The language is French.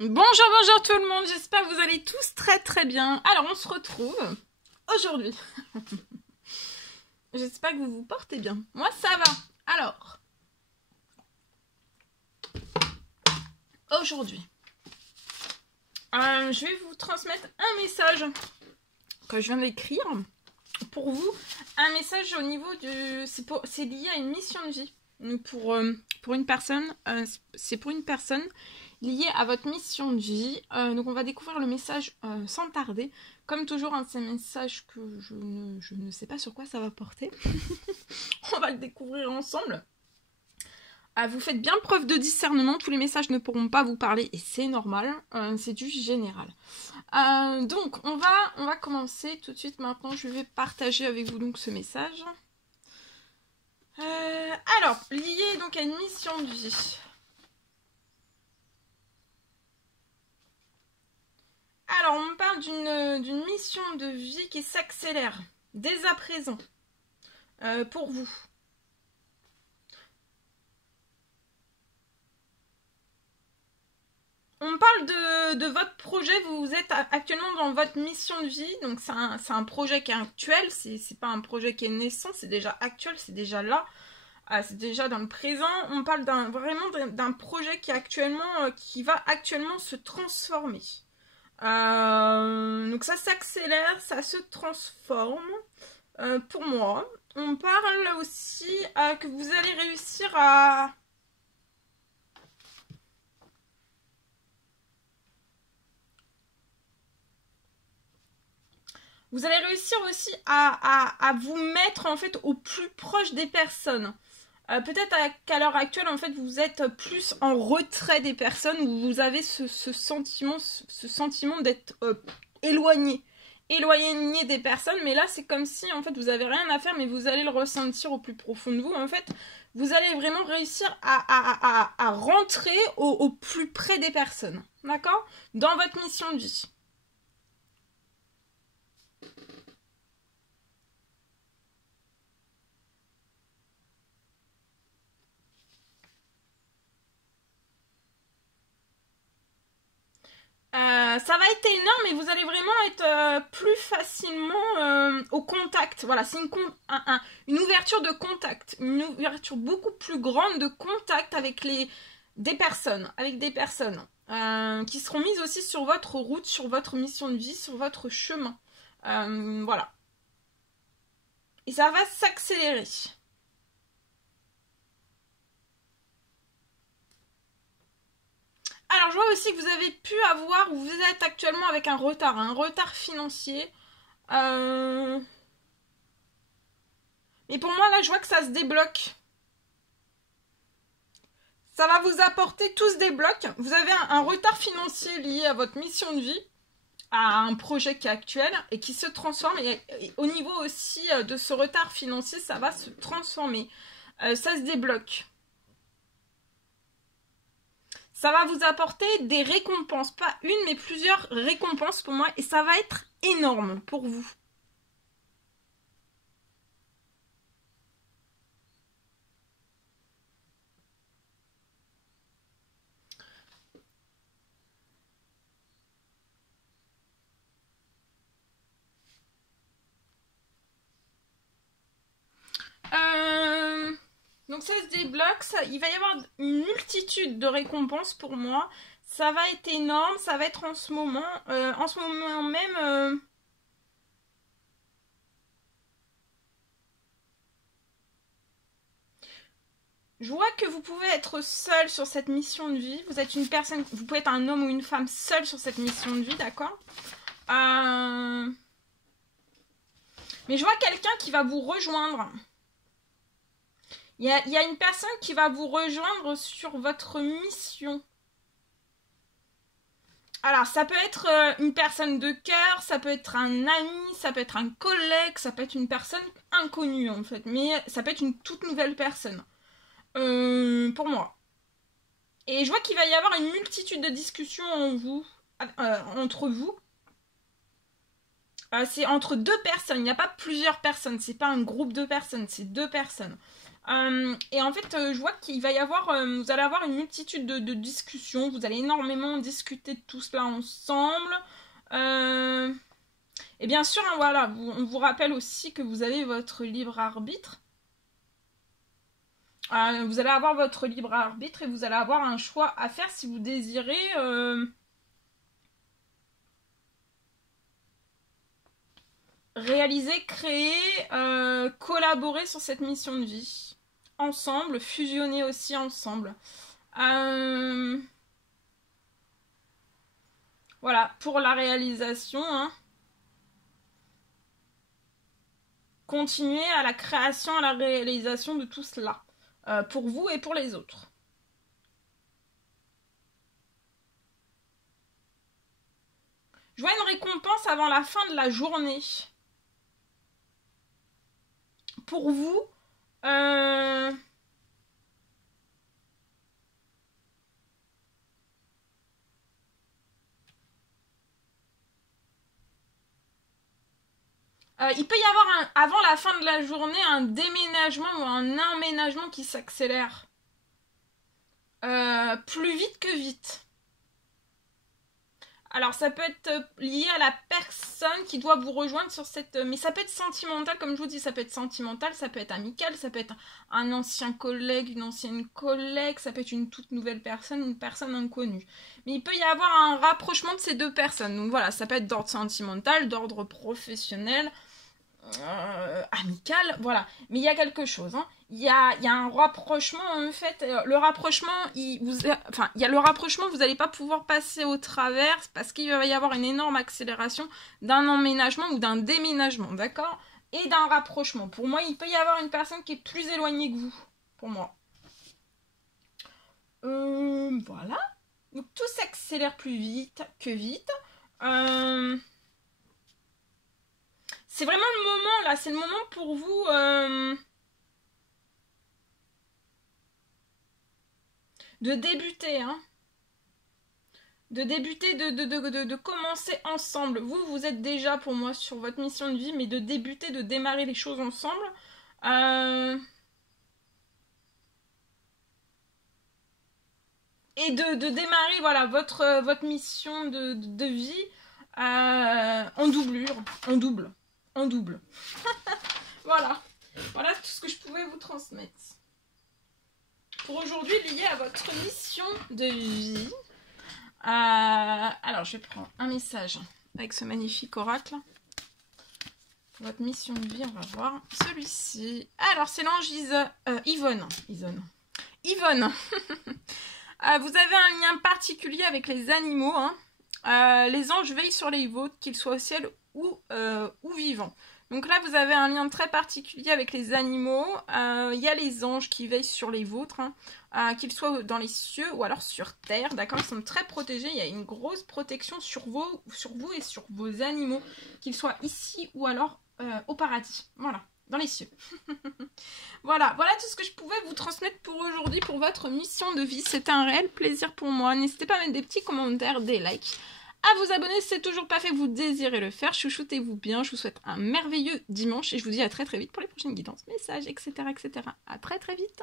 Bonjour tout le monde, j'espère que vous allez tous très bien. Alors on se retrouve aujourd'hui. J'espère que vous vous portez bien. Moi ça va. Alors, aujourd'hui, je vais vous transmettre un message que je viens d'écrire pour vous. Un message au niveau du... C'est lié à une mission de vie. Donc pour une personne, c'est pour une personne liée à votre mission de vie. Donc on va découvrir le message sans tarder. Comme toujours, un de ces messages que je ne sais pas sur quoi ça va porter. On va le découvrir ensemble. Vous faites bien preuve de discernement. Tous les messages ne pourront pas vous parler et c'est normal. C'est du général. Donc on va commencer tout de suite maintenant. Je vais partager avec vous donc ce message. Alors, lié donc à une mission de vie. Alors, on parle d'une mission de vie qui s'accélère dès à présent pour vous. On parle de votre projet, vous êtes actuellement dans votre mission de vie, donc c'est un projet qui est actuel, c'est pas un projet qui est naissant, c'est déjà actuel, c'est déjà là, c'est déjà dans le présent. On parle vraiment d'un projet qui va actuellement se transformer. Donc ça s'accélère, ça se transforme pour moi. On parle aussi que vous allez réussir à... Vous allez réussir aussi à vous mettre en fait au plus proche des personnes. Peut-être qu'à l'heure actuelle, en fait, vous êtes plus en retrait des personnes, où vous avez ce sentiment d'être éloigné des personnes. Mais là, c'est comme si, en fait, vous avez rien à faire, mais vous allez le ressentir au plus profond de vous. En fait, vous allez vraiment réussir à rentrer au plus près des personnes, d'accord? Dans votre mission de vie. Ça va être énorme et vous allez vraiment être plus facilement au contact. Voilà, c'est une ouverture de contact, une ouverture beaucoup plus grande de contact avec des personnes qui seront mises aussi sur votre route, sur votre mission de vie, sur votre chemin. Voilà. Et ça va s'accélérer. Alors, je vois aussi que vous avez pu avoir, ou vous êtes actuellement avec un retard financier. Mais pour moi, là, je vois que ça se débloque. Ça va vous apporter, tout se débloque. Vous avez un retard financier lié à votre mission de vie, à un projet qui est actuel et qui se transforme. Et au niveau aussi de ce retard financier, ça va se transformer. Ça se débloque. Ça va vous apporter des récompenses, pas une mais plusieurs récompenses pour moi et ça va être énorme pour vous. Donc ça se débloque, il va y avoir une multitude de récompenses pour moi. Ça va être énorme, ça va être en ce moment même. Je vois que vous pouvez être seul sur cette mission de vie. Vous êtes une personne, vous pouvez être un homme ou une femme seul sur cette mission de vie, d'accord? Mais je vois quelqu'un qui va vous rejoindre. Il y a une personne qui va vous rejoindre sur votre mission. Alors, ça peut être une personne de cœur, ça peut être un ami, ça peut être un collègue, ça peut être une personne inconnue en fait. Mais ça peut être une toute nouvelle personne. Pour moi. Et je vois qu'il va y avoir une multitude de discussions entre vous. C'est entre deux personnes, il n'y a pas plusieurs personnes, c'est pas un groupe de personnes, c'est deux personnes. Et en fait, je vois qu'il va y avoir, vous allez avoir une multitude de discussions, vous allez énormément discuter de tout cela ensemble. Et bien sûr, hein, voilà, on vous rappelle aussi que vous avez votre libre arbitre. Vous allez avoir votre libre arbitre et vous allez avoir un choix à faire si vous désirez réaliser, créer, collaborer sur cette mission de vie. Ensemble, fusionner aussi ensemble. Voilà, pour la réalisation, hein. Continuer à la création, à la réalisation de tout cela. Pour vous et pour les autres. Je vois une récompense avant la fin de la journée. Pour vous, il peut y avoir, avant la fin de la journée, un déménagement ou un emménagement qui s'accélère. Plus vite que vite. Alors, ça peut être lié à la personne qui doit vous rejoindre sur cette... Mais ça peut être sentimental, comme je vous dis, ça peut être sentimental, ça peut être amical, ça peut être un ancien collègue, une ancienne collègue, ça peut être une toute nouvelle personne, une personne inconnue. Mais il peut y avoir un rapprochement de ces deux personnes. Donc voilà, ça peut être d'ordre sentimental, d'ordre professionnel, amical, voilà. Mais il y a quelque chose, hein. Il y a un rapprochement, en fait. Le rapprochement, il y a le rapprochement, vous n'allez pas pouvoir passer au travers parce qu'il va y avoir une énorme accélération d'un emménagement ou d'un déménagement, d'accord? Et d'un rapprochement. Pour moi, il peut y avoir une personne qui est plus éloignée que vous, pour moi. Voilà. Donc tout s'accélère plus vite que vite. C'est vraiment le moment, là. C'est le moment pour vous de débuter, hein. De débuter, de commencer ensemble. Vous êtes déjà, pour moi, sur votre mission de vie, mais de débuter, de démarrer les choses ensemble. Et de démarrer, voilà, votre mission de vie en doublure. En double. Voilà. Voilà tout ce que je pouvais vous transmettre. Pour aujourd'hui, lié à votre mission de vie. Alors, je vais prendre un message avec ce magnifique oracle. Pour votre mission de vie, on va voir celui-ci. Alors, c'est l'ange Yvonne. Yvonne. Vous avez un lien particulier avec les animaux. Hein. Les anges veillent sur les vôtres, qu'ils soient au ciel ou vivants. Donc là, vous avez un lien très particulier avec les animaux. Il y a les anges qui veillent sur les vôtres, hein, qu'ils soient dans les cieux ou alors sur terre. D'accord, ils sont très protégés. Il y a une grosse protection sur vous et sur vos animaux, qu'ils soient ici ou alors au paradis. Voilà, dans les cieux. Voilà tout ce que je pouvais vous transmettre pour aujourd'hui, pour votre mission de vie. C'était un réel plaisir pour moi. N'hésitez pas à mettre des petits commentaires, des likes, à vous abonner si c'est toujours pas fait, vous désirez le faire. Chouchoutez-vous bien. Je vous souhaite un merveilleux dimanche et je vous dis à très très vite pour les prochaines guidances, messages, etc. etc. À très très vite.